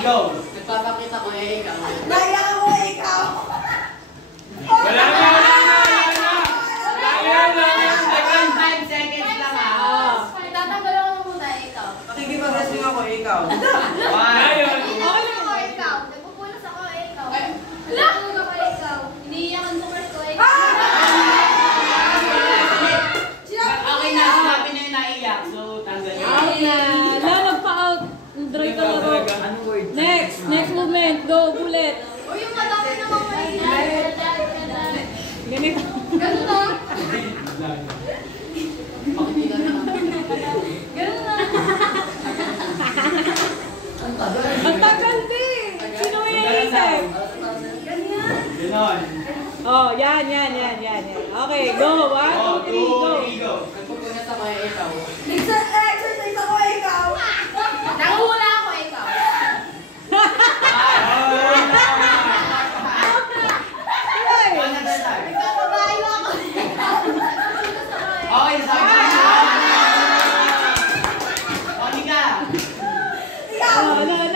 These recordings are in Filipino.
go! Nagpapakita ko ikaw. Naiyak ako ikaw! Wala na! Second 5 seconds lang Itatanggal ako muna ikaw. Sige, mag-wrestling ako ikaw. Ayun! Ako ikaw. Nagpupulas ako ikaw. Nagpupulas ako ikaw. Iniiyakan mo ko ikaw. Okay na, sinabi na yung naiyak. So, tanggal yun. Out na. Wala, nagpa-out. Dry ka laro. Anong word? Next movement. Go, bullet. O yung madami naman mainit. Ganito. Ganun na. Ganun na. Ang tagal din. Sino may naisip? Ganyan. Ganon. Oh, yan. Okay, go. 1, 2, 3, go. Nagpupunas ako ikaw. Exercise ako ikaw! Nanguhula ako ikaw. Nagpapabayo ako ikaw. Okay, sabi ko. Monica! Ano? Second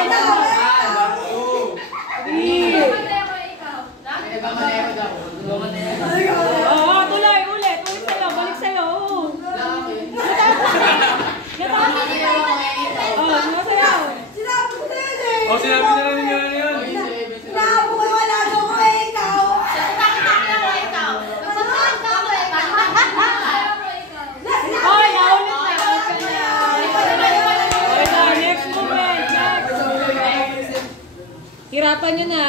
Ikaw. na. 1, 2, 3. Nagpapabayo ako ikaw. Nagpapabayo daw. Oh, tuloy. Ulit sa'yo. Balik sa'yo. Oo. Nagpapabayo ako ikaw. Oh, sumasayaw. Sinabi ko na yun eh! Oh, sinabi na rin yun. Sinabi ko wala na ako ikaw! Nagpapabayo ako ikaw. Nagpapabayo ako ikaw. Oh, naulit na. Okay na, next movement. Next. Hirapan nyo na.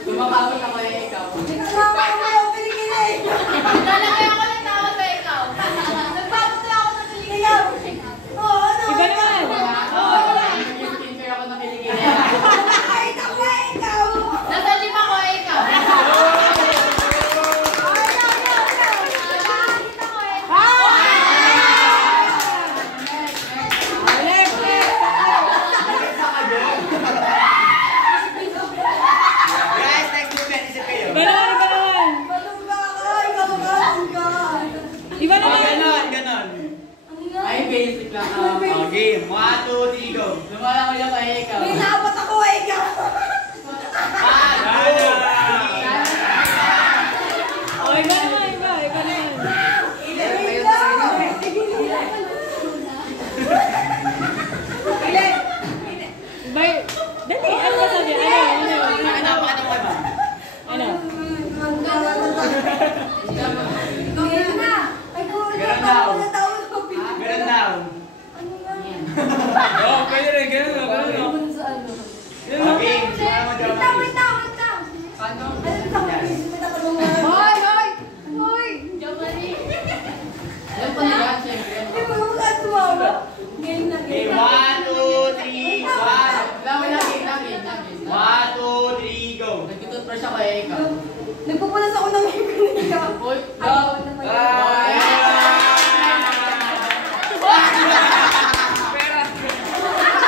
Tumapakot ako ikaw. Kasama ko mga pinikilig! Lalagay ako ng tawag sa ikaw. Nagpapabayo ako ng Ikaw! Oo, ano? Iba naman. Skincare ako nakiligin. Nakita ko ikaw! Nasa lima ko ikaw. Nakakita ko ikaw. Next. Guys, next movement. Isip kayo. Iba naman. Matungga ako! Ikaw matungga! Iba Oh, naman. ganon. Ano nga? Ay, basic lang. Game. 1, 2, 3, go. Lumalang lang kayo ikaw. May dapat ako ikaw! 1, 2, 3. Oh, iba naman. Iba naman. Ilan lang! Ilan! Iba. Dali. Ano ba sabi? Ano? Pakita mo ba? Ano? Ganyan na! Ay, kung Ganun daw. natawag ko Meron daw. Ano nga? Oh, pwede rin. Ganun. Game. Wait lang! Paano? May tatanong nga. Hoy! Jomari. Alam ko na yan, siyempre. Hindi mo yung mga sumama. Game na Okay, game. 1, 2, 3, 1. Lagi. 1, 2, 3, go. Nag-toothbrush ako ikaw. Nagpupunas ako ng ngipin niya. Uy, Ayaw go. naman.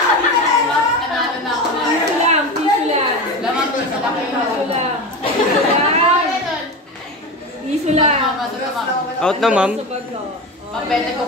Panalo na ako na. Piso lang. Lamang doon sa laki. Piso lang. Masok ka, ma'am. Out na, ma'am. Sa bag ko. Ma'am, pwede ko